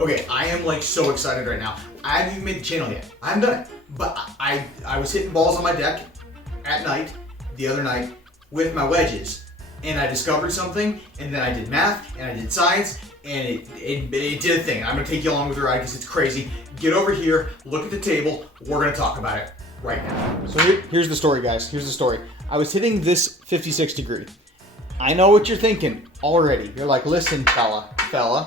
Okay, I am like so excited right now. I haven't even made the channel yet. I haven't done it. But I was hitting balls on my deck at night, the other night, with my wedges. And I discovered something, and then I did math, and I did science, and it did a thing. I'm gonna take you along with the ride because it's crazy. Get over here, look at the table, we're gonna talk about it right now. So here's the story, guys. Here's the story. I was hitting this 56 degree. I know what you're thinking already. You're like, listen, fella.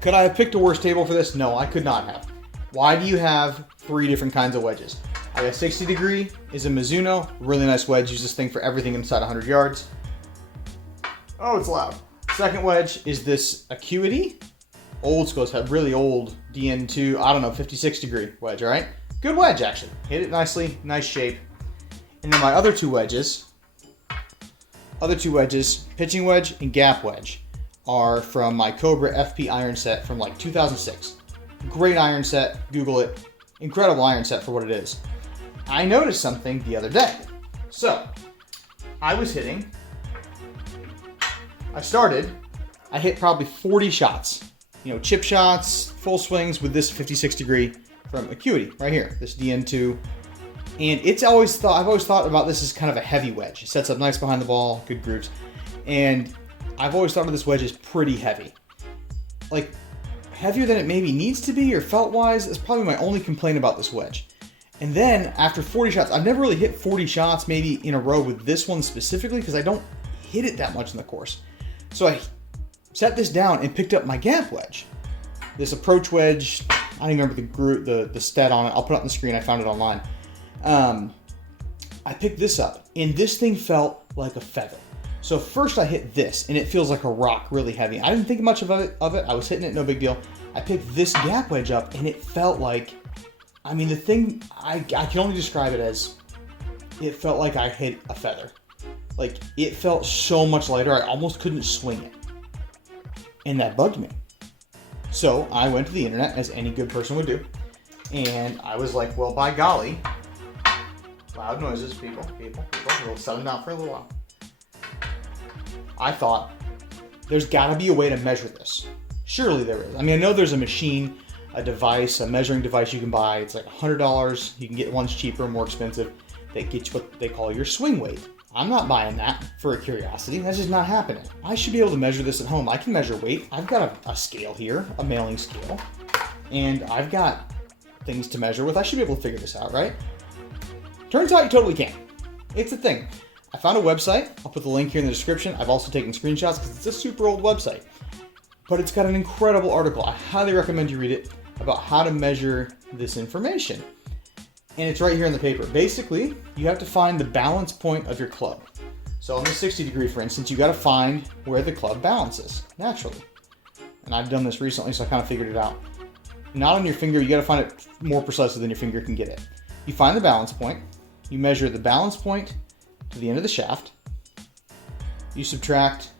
Could I have picked a worse table for this? No, I could not have. Why do you have 3 different kinds of wedges? I got 60 degree is a Mizuno, really nice wedge. Use this thing for everything inside 100 yards. Oh, it's loud. Second wedge is this Acuity, old school, it's a really old DN2, I don't know, 56 degree wedge, all right? Good wedge, actually. Hit it nicely, nice shape. And then my other two wedges, pitching wedge and gap wedge, are from my Cobra FP iron set from like 2006. Great iron set, Google it. Incredible iron set for what it is. I noticed something the other day. So, I hit probably 40 shots. You know, chip shots, full swings with this 56 degree from Acuity, right here, this DN2. And I've always thought about this as kind of a heavy wedge. It sets up nice behind the ball, good grooves. And I've always thought of this wedge as pretty heavy. Like, heavier than it maybe needs to be or felt-wise. That's probably my only complaint about this wedge. And then, after 40 shots, I've never really hit 40 shots maybe in a row with this one specifically because I don't hit it that much in the course. So I set this down and picked up my gap wedge. This approach wedge, I don't even remember the stat on it. I'll put it on the screen. I found it online. I picked this up, and this thing felt like a feather. So first I hit this, and it feels like a rock, really heavy. I didn't think much of it. I was hitting it, no big deal. I picked this gap wedge up, and it felt like, I mean, the thing, I can only describe it as, it felt like I hit a feather. Like, it felt so much lighter, I almost couldn't swing it. And that bugged me. So I went to the internet, as any good person would do, and I was like, well, by golly, loud noises, people, we'll set them down for a little while. I thought, there's gotta be a way to measure this. Surely there is. I mean, I know there's a machine, a device, a measuring device you can buy. It's like $100. You can get ones cheaper, more expensive. They get you what they call your swing weight. I'm not buying that for a curiosity. That's just not happening. I should be able to measure this at home. I can measure weight. I've got a scale here, a mailing scale, and I've got things to measure with. I should be able to figure this out, right? Turns out you totally can. It's a thing. I found a website. I'll put the link here in the description. I've also taken screenshots because it's a super old website. But it's got an incredible article. I highly recommend you read it about how to measure this information. And it's right here in the paper. Basically, you have to find the balance point of your club. So on the 60 degree, for instance, you got to find where the club balances naturally. And I've done this recently, so I kind of figured it out. Not on your finger, you got to find it more precisely than your finger can get it. You find the balance point. You measure the balance point to the end of the shaft. You subtract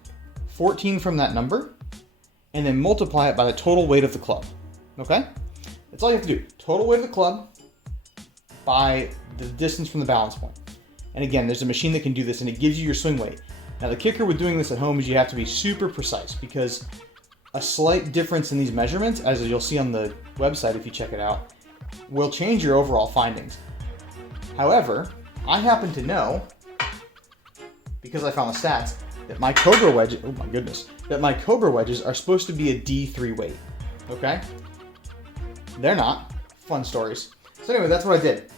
14 from that number, and then multiply it by the total weight of the club. Okay? That's all you have to do. Total weight of the club by the distance from the balance point. And again, there's a machine that can do this, and it gives you your swing weight. Now, the kicker with doing this at home is you have to be super precise, because a slight difference in these measurements, as you'll see on the website if you check it out, will change your overall findings. However, I happen to know, because I found the stats, that my Cobra wedges, oh my goodness, that my Cobra wedges are supposed to be a D3 weight, okay? They're not. Fun stories. So anyway, that's what I did.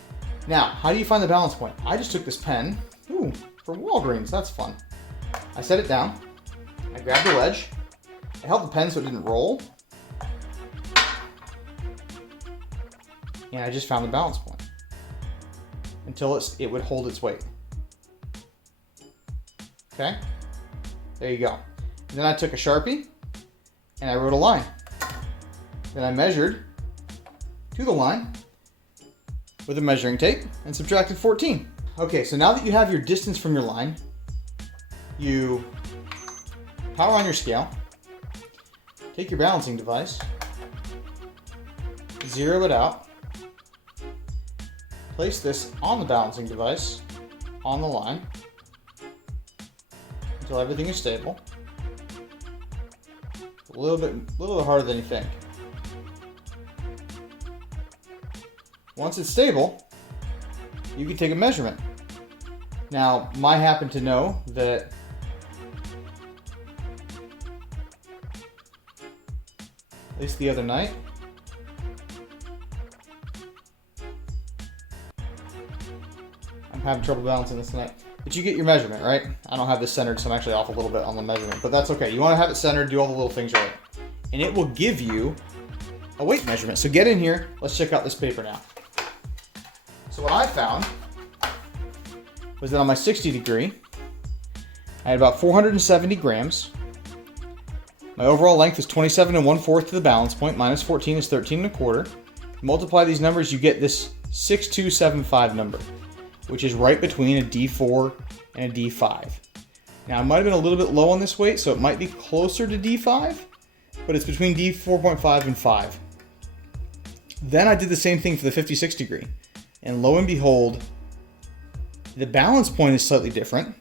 Now, how do you find the balance point? I just took this pen, from Walgreens, that's fun. I set it down, I grabbed the wedge, I held the pen so it didn't roll, and I just found the balance point until it would hold its weight. Okay? There you go. And then I took a Sharpie and I wrote a line. Then I measured to the line with a measuring tape and subtracted 14. Okay, so now that you have your distance from your line, you power on your scale, take your balancing device, zero it out, place this on the balancing device, on the line, until everything is stable. It's a little bit harder than you think. Once it's stable, you can take a measurement. Now, I happen to know that at least the other night, I'm having trouble balancing this tonight. But you get your measurement, right? I don't have this centered, so I'm actually off a little bit on the measurement. But that's okay. You want to have it centered, do all the little things right. And it will give you a weight measurement. So get in here. Let's check out this paper now. So what I found was that on my 60 degree, I had about 470 grams. My overall length is 27 1/4 to the balance point, minus 14 is 13 1/4. Multiply these numbers, you get this 6275 number, which is right between a D4 and a D5. Now, it might have been a little bit low on this weight, so it might be closer to D5, but it's between D4.5 and 5. Then I did the same thing for the 56 degree, and lo and behold, the balance point is slightly different.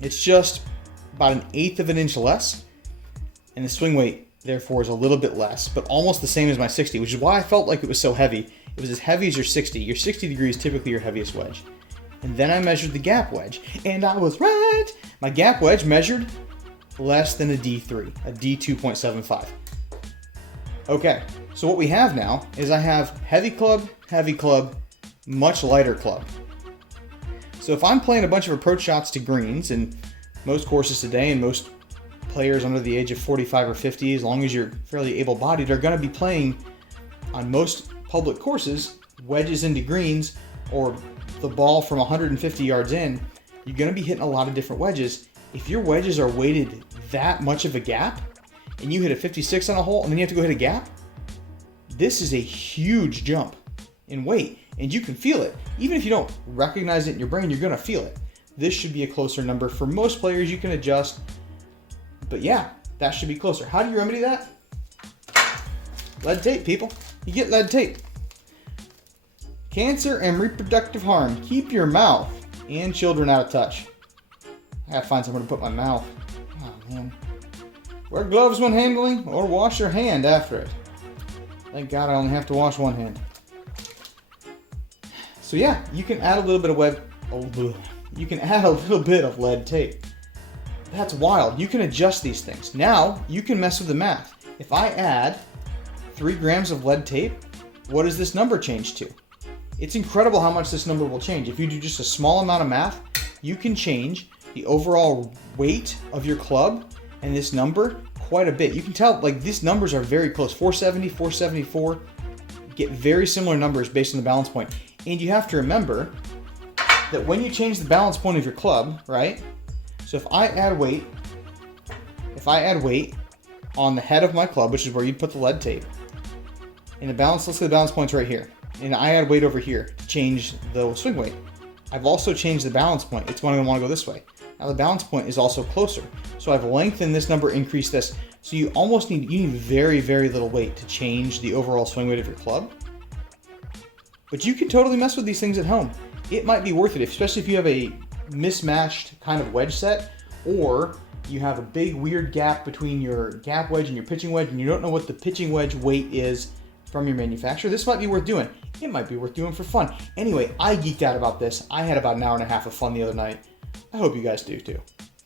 It's just about 1/8 of an inch less, and the swing weight, therefore, is a little bit less, but almost the same as my 60, which is why I felt like it was so heavy. It was as heavy as your 60. Your 60 degree is typically your heaviest wedge. And then I measured the gap wedge, and I was right. My gap wedge measured less than a D3, a D2.75. Okay, so what we have now is I have heavy club, much lighter club. So if I'm playing a bunch of approach shots to greens, and most courses today, and most players under the age of 45 or 50, as long as you're fairly able-bodied, are going to be playing on most public courses wedges into greens, or the ball from 150 yards in. You're going to be hitting a lot of different wedges. If your wedges are weighted that much of a gap, and you hit a 56 on a hole, and then you have to go hit a gap, this is a huge jump in weight, and you can feel it. Even if you don't recognize it in your brain, you're going to feel it. This should be a closer number. For most players, you can adjust, but yeah, that should be closer. How do you remedy that? Lead tape, people. You get lead tape. Cancer and reproductive harm. Keep your mouth and children out of touch. I gotta find somewhere to put my mouth. Oh, man. Wear gloves when handling, or wash your hand after it. Thank God I only have to wash one hand. So yeah, you can add a little bit of lead tape. That's wild. You can adjust these things. Now, you can mess with the math. If I add 3 grams of lead tape, what does this number change to? It's incredible how much this number will change. If you do just a small amount of math, you can change the overall weight of your club and this number quite a bit. You can tell, like, these numbers are very close. 470, 474, get very similar numbers based on the balance point. And you have to remember that when you change the balance point of your club, right? So if I add weight on the head of my club, which is where you'd put the lead tape, and the balance, let's say the balance point's right here, and I add weight over here to change the swing weight. I've also changed the balance point. It's going to want to go this way. Now the balance point is also closer. So I've lengthened this number, increased this. So you need very, very little weight to change the overall swing weight of your club. But you can totally mess with these things at home. It might be worth it, especially if you have a mismatched kind of wedge set, or you have a big weird gap between your gap wedge and your pitching wedge, and you don't know what the pitching wedge weight is from your manufacturer. This might be worth doing. It might be worth doing for fun. Anyway, I geeked out about this. I had about an hour and a half of fun the other night. I hope you guys do too.